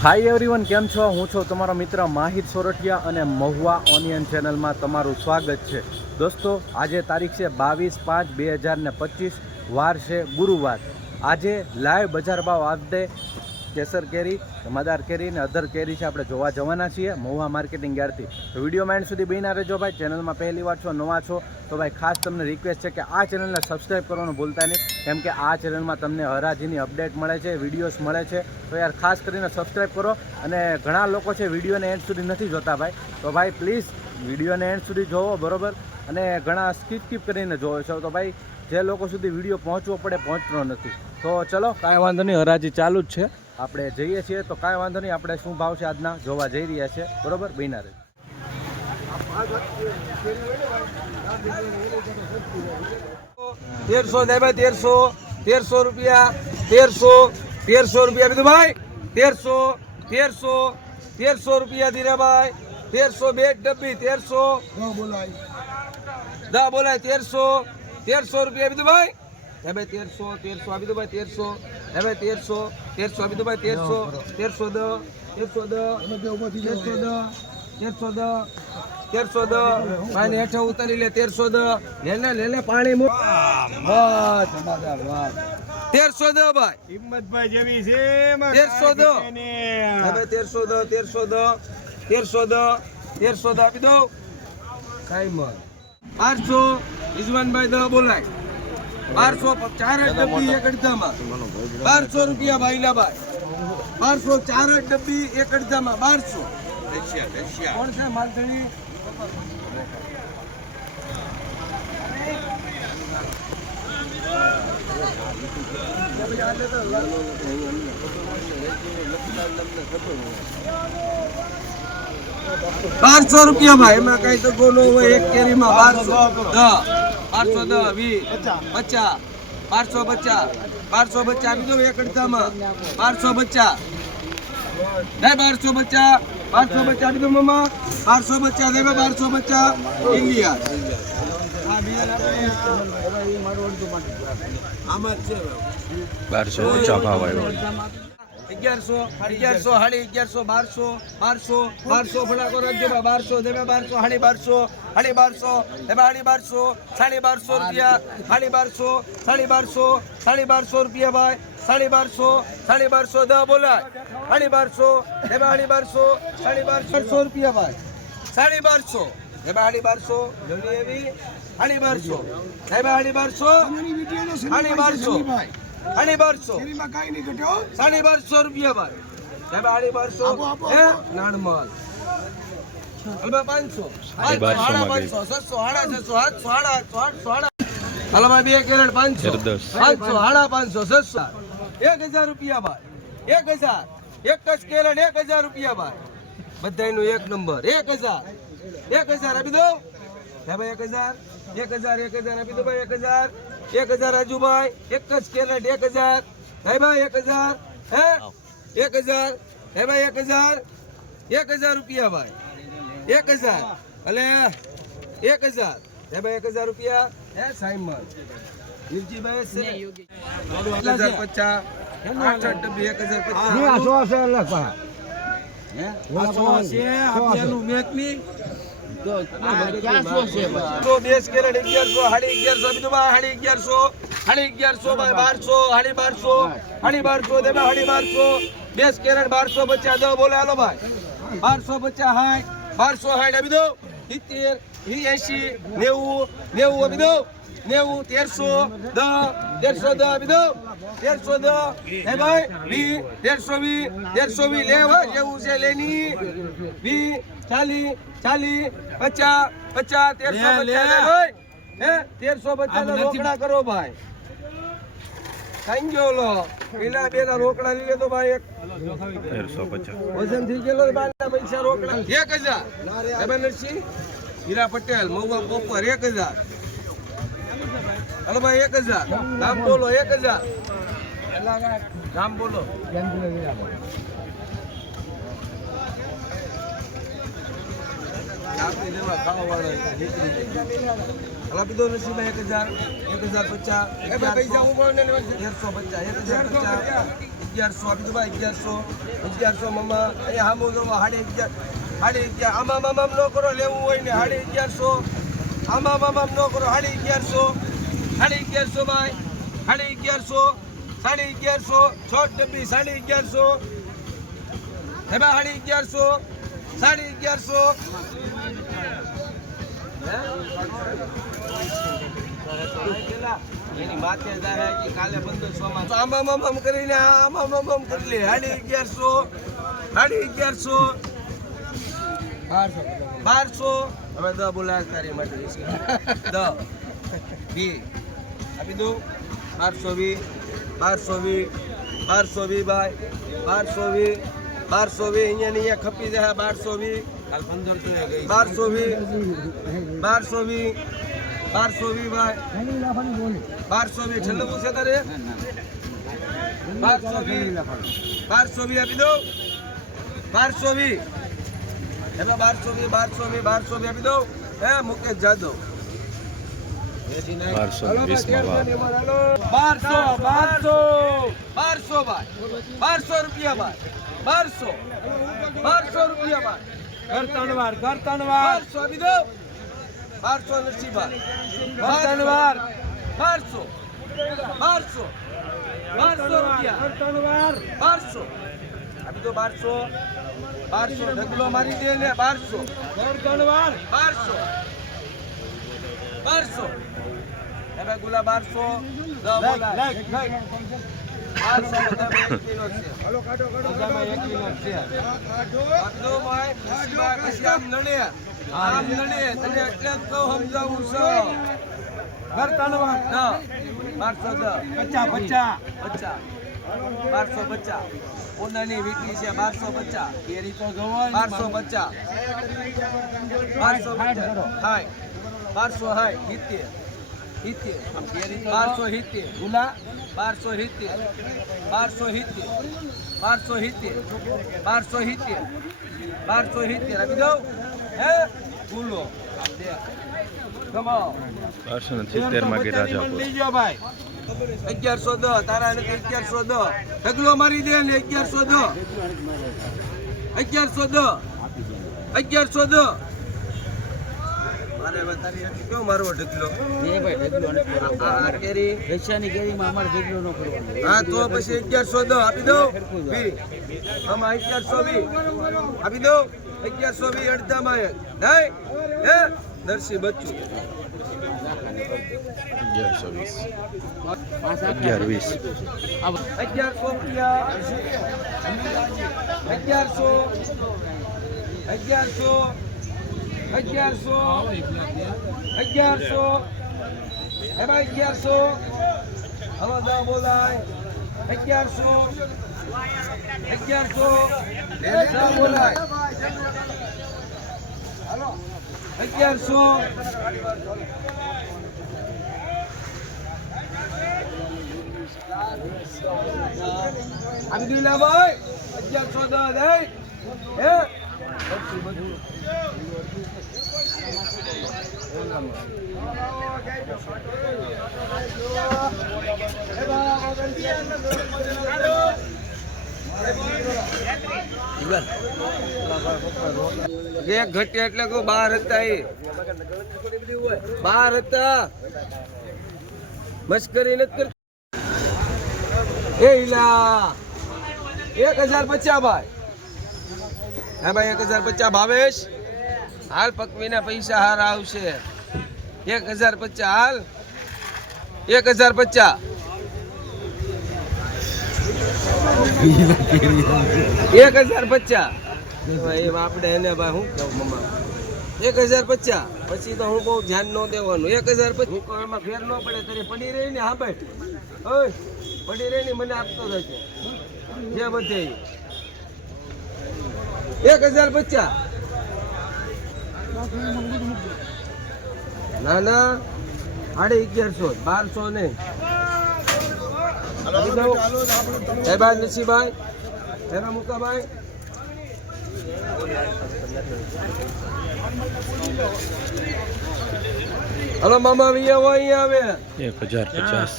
Hi everyone કેમ છો? હું છું તમારો મિત્ર માહિત સોરઠિયા અને મહુવા ઓનિયન ચેનલમાં તમારું સ્વાગત છે. દોસ્તો, આજે તારીખ છે બાવીસ પાંચ બે હજાર ને પચીસ, વાર છે ગુરુવાર. આજે લાઈવ બજાર ભાવ આપદે કેસર કેરી મદાર કેરી અને અધર કેરી છે આપણે જોવા જવાના છીએ મહુવા માર્કેટિંગ યાર્ડથી. તો વીડિયો માઇન્ડ સુધી બહીના રહેજો ભાઈ, ચેનલમાં પહેલી વાર છો, નવા છો, તો ભાઈ ખાસ તમને રિક્વેસ્ટ છે કે આ ચેનલને સબસ્ક્રાઈબ કરવાનું ભૂલતા નહીં, કેમ કે આ ચેનલમાં તમને હરાજીની અપડેટ મળે છે વિડીયોઝ મળે છે. તો યાર ખાસ કરીને સબસ્ક્રાઈબ કરો અને ઘણા લોકો છે વિડીયોને એન્ડ સુધી નથી જોતા ભાઈ. તો ભાઈ પ્લીઝ વિડીયોને એન્ડ સુધી જોવો, બરોબર? અને ઘણા સ્કીપ સ્કીપ કરીને જોવો છો. તો ભાઈ જે લોકો સુધી વીડિયો પહોંચવો પડે, પહોંચતો નથી. તો ચલો, કાંઈ વાંધો નહીં, હરાજી ચાલુ જ છે. આપણે જઈએ છીએ તો કાંઈ વાંધો નહીં, આપણે શું ભાવ છે આજના જોવા જઈ રહ્યા છે. બરોબર? બિના રહે તેરસો ભાઈ તેરસો તેરસો રૂપિયા, તેરસો તેરસો રૂપિયા. બીજું ભાઈ, તેરસો તેરસો તેરસો રૂપિયા ધીરાભાઈ તેરસો બે ડબ્બી, તેરસો. દા બોલાય, તેરસો તેરસો રૂપિયા. બીજું ભાઈ ભાઈ તેરસો તેરસો, આ બીજું ભાઈ તેરસો ભાઈ તેરસો. તેરસો આ દો ભાઈ તેરસો તેરસો દ તેરસો દ તેરસો દ તેરસો દ તેરસો દ. ભાઈ ને હેઠે ઉતારી લે તેરસો દ. લેને લેને પાણી મૂક બસ તેરસો દ ભાઈ. હિંમતભાઈ જેવી છે તેરસો દ. કાંઈ નથી હે એને. ભાઈ તેરસો દ તેરસો દ તેરસો દ તેરસો દ. આપી દો કાંઈ મત. આઠસો રિઝવાનભાઈ દ બોલાય. બારસો ચાર જ ડબ્બી એક અડધામાં. બારસો રૂપિયા ભાઈલા ભાઈ બારસો ચાર જ ડબ્બી એક અડધામાં. બારસો. કોણ છે માલધણી બારસો રૂપિયા ભાઈ. એમાં કઈ તો ગોલો હોય એક કેરીમાં બારસો. બારસો દસ વીસ પચાસ. બારસો પચાસ. બારસો પચાસ આપી દો એક અડધામાં. બારસો બચ્ચા નહીં બારસો બચ્ચા બારસો બચ્ચા આપી દો મમ્મા બારસો બચ્ચા દેવે બારસો બચ્ચા ઇન્ડિયા. બારસો ઓછા ભાવ આવ્યો. અગિયારસો અગિયારસો સાડી અગિયારસો બારસો બારસો બારસો ફટાકો રાખજો બારસો દેવે બારસો સાડી બારસો સાડી બારસો દેવે સાડી બારસો સાડી બારસો રૂપિયા સાડી બારસો સાડી બારસો સાડી બારસો રૂપિયા ભાઈ સાડી બારસો સાડી બારસો દસ બોલાય. સાડી બારસો દેવે સાડી બારસો સાડી બારસો રૂપિયા ભાઈ. સાડી બારસો દેવે સાડી બારસો જોડી એવી સાડી બારસો દેવે સાડી બારસો સાડી બારસો. સાડી બારસો. સાડી બારસો રૂપિયા ભાઈ. સાહેબ સાડી બારસો. હે? નાણમલ પાંચસો. છસો સાડા છસો સાતસો સાડા આઠસો આઠસો સાડા હાલો ભાઈ બે કેરેટ પાંચસો. પાંચસો સાડા પાંચસો છસો. એક હજાર રૂપિયા ભાઈ. એક હજાર. એક જ કેરેટ એક હજાર રૂપિયા ભાઈ. બધાયનું એક નંબર. એક હજાર. એક હજાર આપી દો હે ભાઈ એક હજાર. એક હજાર એક હજાર આપી દો ભાઈ એક હજાર. એક હજાર રાજુભાઈ એક જ કેરેટ એક હજાર. ભાઈ એક હજાર. હે? એક હજાર. હે ભાઈ એક હજાર. એક હજાર રૂપિયા ભાઈ. એક હજાર. એટલે એક હજાર. હે ભાઈ એક હજાર રૂપિયા. હે સાઈમન. વિરજીભાઈ છે. એક હજાર પચાસ. આઠ આઠ ડબ્બી એક હજાર પચાસ. હે? આ છે, મેકની. બેસ કેરેટ અગિયારસો સાડી અગિયારસો બીજું સાડી અગિયારસો સાડી અગિયારસો બારસો સાડી બારસો સાડી બારસો બા સાડી બારસો. બેસ કેરેટ બારસો પચાસ. દો બોલે હાલો ભાઈ. બારસો પચાસ સાઠ બારસો સાઠ આપી દો સિત્તેર એસી નેવું નેવું આપી દો નેવું તેરસો દ તેરસો દ આપી દો તેરસો દ હે ભાઈ વી તેરસો વી તેરસો વી લેવા જેવું છે લેની વી ચાલી ચાલી પચાસ પચાસ તેરસો. પચાસ હે તેરસો પચાસ ના રોકડા કરો ભાઈ. થેન્ક યુ લો. પેલા બે ના રોકડા લઈએ તો ભાઈ એક. તેરસો પચાસ. વજન થઈ ગયેલો બાર પૈસા રોકડા. એક હજાર. નરસિંહ હીરા પટેલ મહુવા બપોર એક હજાર. હલો ભાઈ એક હજાર. નામ બોલો એક હજાર. નામ બોલો. આપી દેવા ખાવાવાળા દો એક હજાર એક હજાર પચાસ તેરસો પચાસ એક હજાર પચાસ અગિયારસો આપી દો અગિયારસો અગિયારસો મમ્મા અહીંયા હામું જોવા સાડી અગિયાર સાડી અગિયાર આમાં મામામ ન કરો લેવું હોય ને સાડી અગિયારસો આમાં મામામ ન કરો સાડી અગિયારસો સાડી અગિયારસો ભાઈ સાડી અગિયારસો સાડી અગિયારસો છોટ ડબ્બી સાડી અગિયારસો સાડી અગિયારસો સાડી અગિયારસો. એની માથે કે કાલે પંદરસો તો આમાં આમામ કરીને આમામ કરી લે. સાડી અગિયારસો. સાડી અગિયારસો. બારસો. હવે દ બોલા તારી માટે દ. બી. આપી દઉં બારસો વી. બારસો વી. બારસો વી ભાઈ બારસો વી. બારસો વી અહીંયા ને અહીંયા ખપી જાય બારસો વી. બારસો વી બારસો વી બારસો વી ભાઈ. બારસો વી છેલ્લું છે તારે? બારસો વી બારસો વી આપી દો બારસો વી. એમાં બારસો વી બારસો વી બારસો વી આપી દો હે મુકેશ જાદવ. બારસો બારસો બારસો. બારસો ભાઈ. બારસો રૂપિયા ભાઈ. બારસો. બારસો રૂપિયા ઘર કરતણવાર કરતણવાર બારસો આપી દો. બારસો નરસિંહભાઈ કરતણવાર બારસો. બારસો. બારસો રૂપિયા. તણવાર બારસો. આપી દો બારસો. બારસો ઢગલો મારી દે ને બારસો. કરતણવાર બારસો. બારસો. હવે ગુલા બારસો. બારસો. પચાસ પચાસ પચાસ. છે બારસો પચાસ કેરી તો બારસો પચાસ બારસો પચાસ હાય બારસો હાય સિત્તેર સિત્તેર. બારસો સિત્તેર. ગુલા બારસો સિત્તેર. બારસો સિત્તેર. બારસો સિત્તેર. બારસો સિત્તેર. બારસો સિત્તેર. આપી દઉં? હે? ગુલો. બારસો ને સિત્તેરમાં લઈ જાઓ ભાઈ. અગિયારસો દસ તારા અગિયારસો દસ ઢગલો મારી દે ને અગિયારસો દસ અગિયારસો દસ અગિયારસો દસ મારે હવે તારી હાટુ કેવો ઢગલો? આ- આ કેરી? રશિયાની કેરીમાં અમારે ન હા તો પછી અગિયારસો દસ આપી દઉં? આમાં અગિયારસો વી આપી દઉં? અગિયારસો વી અડધામાં એક. નહીં? હે? નરસિંહ બચ્ચું. અગિયારસો વીસ. અગિયાર વીસ. અગિયારસો અગિયારસો. અગિયારસો. અગિયારસો અગિયારસો એ એમાં અગિયારસો. દા બોલાય. અગિયારસો અગિયારસો. બોલાય. અગિયારસો. દીધા ભાઈ, અગિયારસો દસ હે? એક ઘટે એટલે કહું બાર હતા એ. બાર હતા. મશ્કરી નથી કરતા. એક હજાર પચાસ ભાઈ. હા ભાઈ, એક હજાર પચાસ ભાવેશ. હાલ પકવીના પૈસા હારા આવશે. એક હજાર પચાસ, હાલ. એક હજાર પચાસ. એક હજાર પચાસ. એને ભાઈ શું કહું મમ્મા? એક હજાર પચાસ. પછી તો હું બહુ ધ્યાન ન દેવાનું. એક હજાર પછી એમાં ફેર ન પડે તારી પડી રહી ને હા ભાઈ ઓય, પડી રહી ને મને આપતો રહેશે જે બધે એક હજાર પચાસ. ના ના. સાડી અગિયારસો બારસો ને. ભાઈ નસીભાઈ જય મુકાભાઈ હલો મામા અહીંયા આવો, અહીંયા આવે. એક હજાર પચાસ.